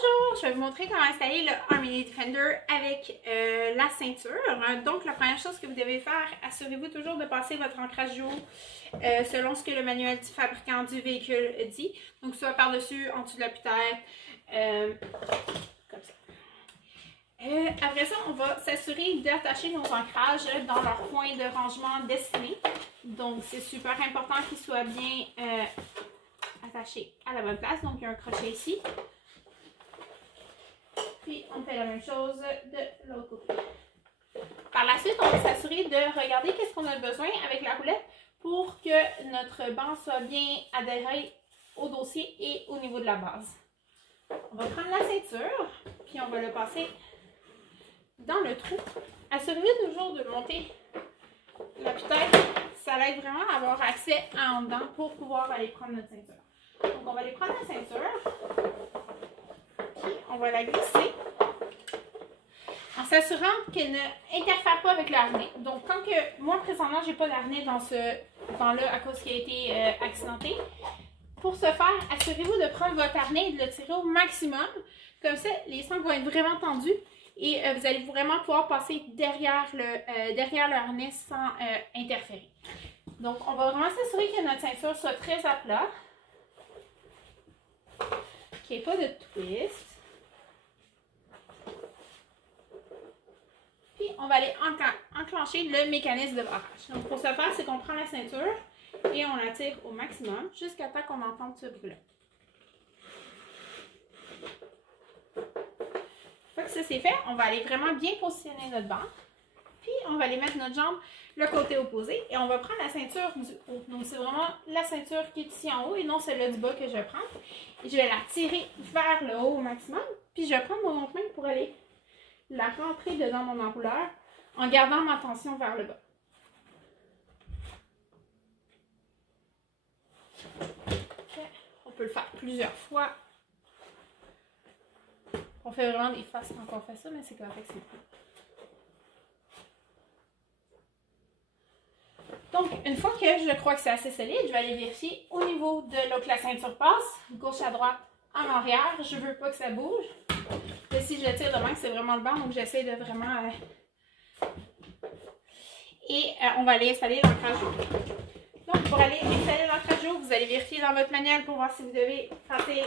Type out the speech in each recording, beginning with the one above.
Bonjour, je vais vous montrer comment installer le Harmony Defender avec la ceinture. Donc la première chose que vous devez faire, assurez-vous toujours de passer votre ancrage du haut selon ce que le manuel du fabricant du véhicule dit. Donc soit par-dessus, en dessous de la tête, comme ça. Après ça, on va s'assurer d'attacher nos ancrages dans leur point de rangement destiné. Donc c'est super important qu'ils soient bien attachés à la bonne place. Donc il y a un crochet ici. Puis on fait la même chose de l'autre côté. Par la suite, on va s'assurer de regarder qu'est-ce qu'on a besoin avec la roulette pour que notre banc soit bien adhéré au dossier et au niveau de la base. On va prendre la ceinture, puis on va le passer dans le trou. Assurez-vous toujours de monter la tête. Ça l'aide vraiment à avoir accès en dedans pour pouvoir aller prendre notre ceinture. Donc on va aller prendre la ceinture. On va la glisser en s'assurant qu'elle ne interfère pas avec le harnais. Donc, quand que moi, présentement, j'ai pas d'harnais dans ce banc-là à cause qu'il a été accidenté, pour ce faire, assurez-vous de prendre votre harnais et de le tirer au maximum. Comme ça, les sangles vont être vraiment tendues et vous allez vraiment pouvoir passer derrière le harnais sans interférer. Donc, on va vraiment s'assurer que notre ceinture soit très à plat, qu'il n'y ait pas de twist. Puis, on va aller enclencher le mécanisme de barrage. Donc, pour ce faire, c'est qu'on prend la ceinture et on la tire au maximum jusqu'à temps qu'on entende ce bruit-là. Une fois que ça c'est fait, on va aller vraiment bien positionner notre banc. Puis, on va aller mettre notre jambe le côté opposé et on va prendre la ceinture du haut. Donc, c'est vraiment la ceinture qui est ici en haut et non celle-là du bas que je vais prendre. Et je vais la tirer vers le haut au maximum. Puis, je vais prendre mon autre main pour aller la rentrer dedans mon enrouleur en gardant ma tension vers le bas. On peut le faire plusieurs fois. On fait vraiment des faces quand on fait ça, mais c'est correct, c'est cool. Donc, une fois que je crois que c'est assez solide, je vais aller vérifier au niveau de là où la ceinture passe, gauche à droite, en arrière. Je ne veux pas que ça bouge. Et si je le tire de main, c'est vraiment le banc, donc j'essaie de vraiment... on va aller installer l'ancrage haut. Donc, pour aller installer l'ancrage haut, vous allez vérifier dans votre manuel pour voir si vous devez passer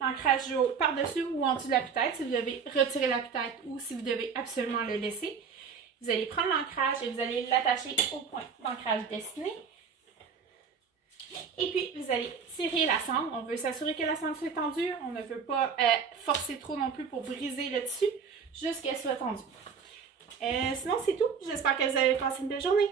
l'ancrage haut par-dessus ou en dessous de la tête, si vous devez retirer la tête ou si vous devez absolument le laisser. Vous allez prendre l'ancrage et vous allez l'attacher au point d'ancrage destiné. Et puis, vous allez tirer la sangle. On veut s'assurer que la sangle soit tendue. On ne veut pas forcer trop non plus pour briser le tissu, juste qu'elle soit tendue. Sinon, c'est tout. J'espère que vous avez passé une belle journée.